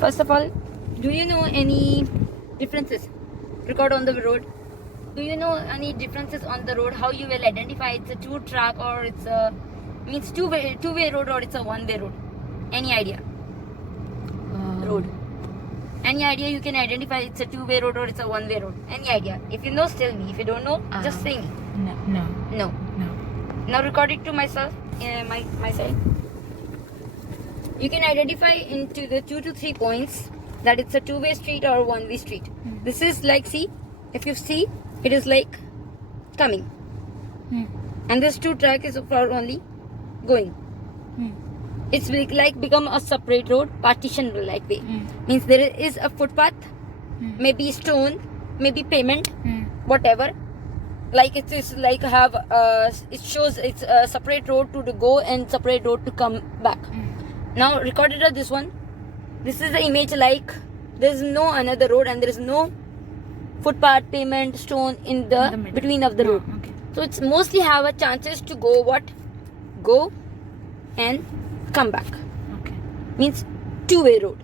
First of all, do you know any differences record on the road? Do you know any differences on the road? How you will identify it's a two track or it's a means two-way road or it's a one-way road? Any idea? Road. Any idea you can identify it's a two-way road or it's a one-way road? Any idea? If you know, tell me. If you don't know, just say me. No. Now record it to myself. My side. You can identify into the 2 to 3 points that it's a two-way street or one-way street. This is like, see, if you see, it is like coming. And this two track is for only going. It's like become a separate road, partition like way. Means there is a footpath, maybe stone, maybe pavement, whatever. Like it is like have it shows it's a separate road to go and separate road to come back. Now recorded at this one. This is the image like there is no another road and there is no footpath, pavement, stone in the between of the road. So it's mostly have a chances to go and come back. Means two-way road.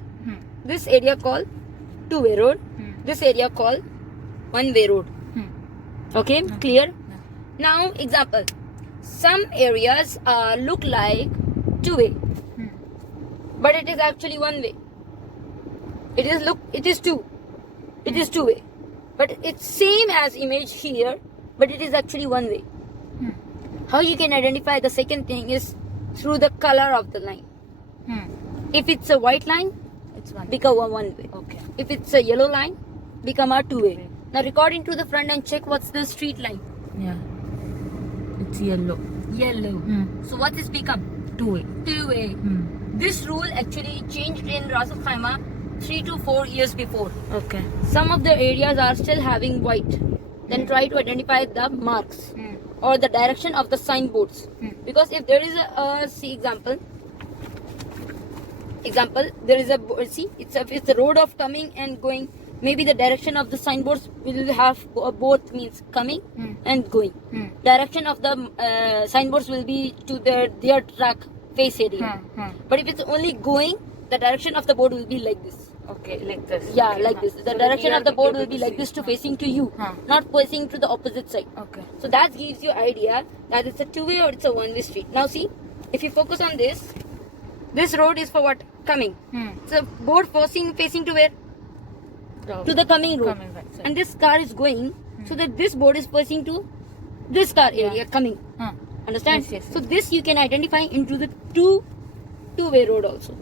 This area called two-way road. This area called one-way road. Okay, clear? Now example. Some areas look like two-way, but it is actually one-way. It is two-way, but it's same as image here, but it is actually one-way. How you can identify the second thing is through the color of the line. If it's a white line, it's become a one-way. If it's a yellow line, become a two-way. Now record into the front and check what's the street line. It's yellow. So what is become? Two-way. Two-way. This rule actually changed in Ras Al Khaimah 3 to 4 years before. Some of the areas are still having white. Then try to identify the marks or the direction of the signboards. Because if there is a see example, there is a see it's a road of coming and going. Maybe the direction of the signboards will have both means coming and going. Direction of the signboards will be to their track face area. But if it's only going, the direction of the board will be like this. Like this. Yeah, like this. The direction of the board will be like this to facing to you, not facing to the opposite side. So that gives you idea that it's a two-way or it's a one-way street. Now see, if you focus on this road is for what? Coming. So board facing to where? To the coming road. And this car is going, so that this board is facing to this car area coming. Understand? Yes. So this you can identify into the two-way road also.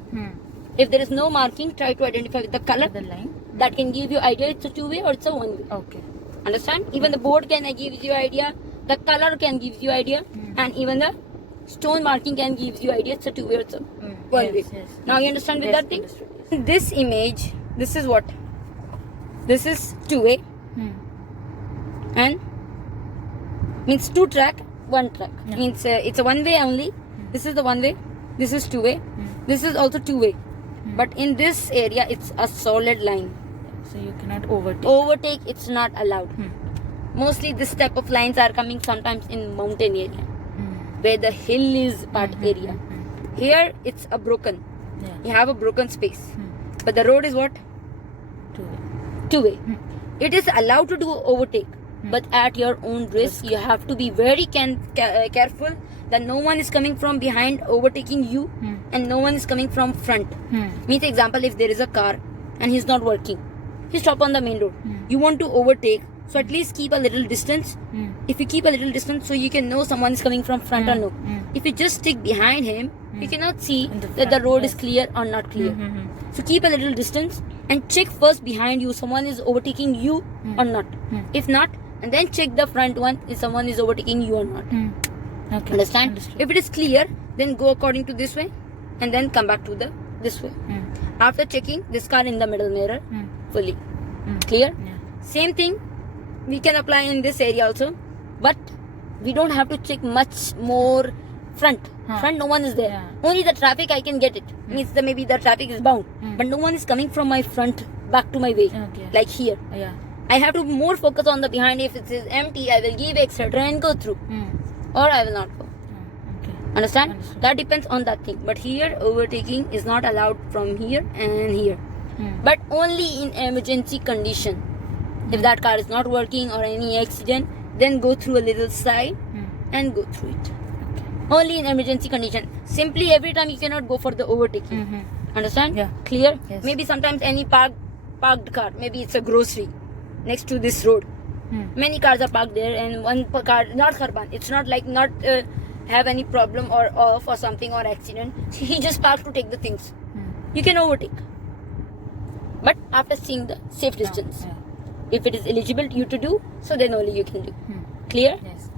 If there is no marking, try to identify with the color. The line. That can give you idea it's a two-way or it's a one-way. Understand? Even the board can give you idea. The color can give you idea. And even the stone marking can give you idea it's a two-way or it's a one-way. Now you understand with that thing? In this image, this is what? This is two-way. And means two track, one track. Means it's a one-way only. This is the one-way. This is two-way. This is also two-way. But in this area, it's a solid line. So you cannot overtake. Overtake, it's not allowed. Mostly this type of lines are coming sometimes in mountain area, where the hill is part area. Here, it's a broken. You have a broken space. But the road is what? Two-way. It is allowed to do overtake, but at your own risk. You have to be very careful that no one is coming from behind overtaking you and no one is coming from front. Means example, if there is a car and he's not working, he stop on the main road. You want to overtake, so at least keep a little distance. If you keep a little distance, so you can know someone is coming from front or no. If you just stick behind him, you cannot see that the road is clear or not clear. So keep a little distance and check first behind you someone is overtaking you or not. If not, and then check the front one if someone is overtaking you or not. Understand? If it is clear, then go according to this way and then come back to this way. After checking this car in the middle mirror fully. Clear? Same thing we can apply in this area also, but we don't have to check much more front. Front no one is there. Only the traffic I can get it. Means maybe the traffic is bound, but no one is coming from my front back to my way. Like here. I have to more focus on the behind. If it is empty, I will give etc. and go through. Or I will not go. Understand? That depends on that thing. But here overtaking is not allowed from here and here. but only in emergency condition. If that car is not working or any accident, then go through a little side and go through it. Only in emergency condition. Simply every time you cannot go for the overtaking. Understand? Yeah. Clear? Yes. Maybe sometimes any parked car, maybe it's a grocery next to this road. Many cars are parked there, and one car, not Kharban, it's not like not have any problem or off or something or accident. He just parked to take the things. You can overtake, but after seeing the safe distance. Yeah. If it is eligible to you to do, so then only you can do. Clear? Yes.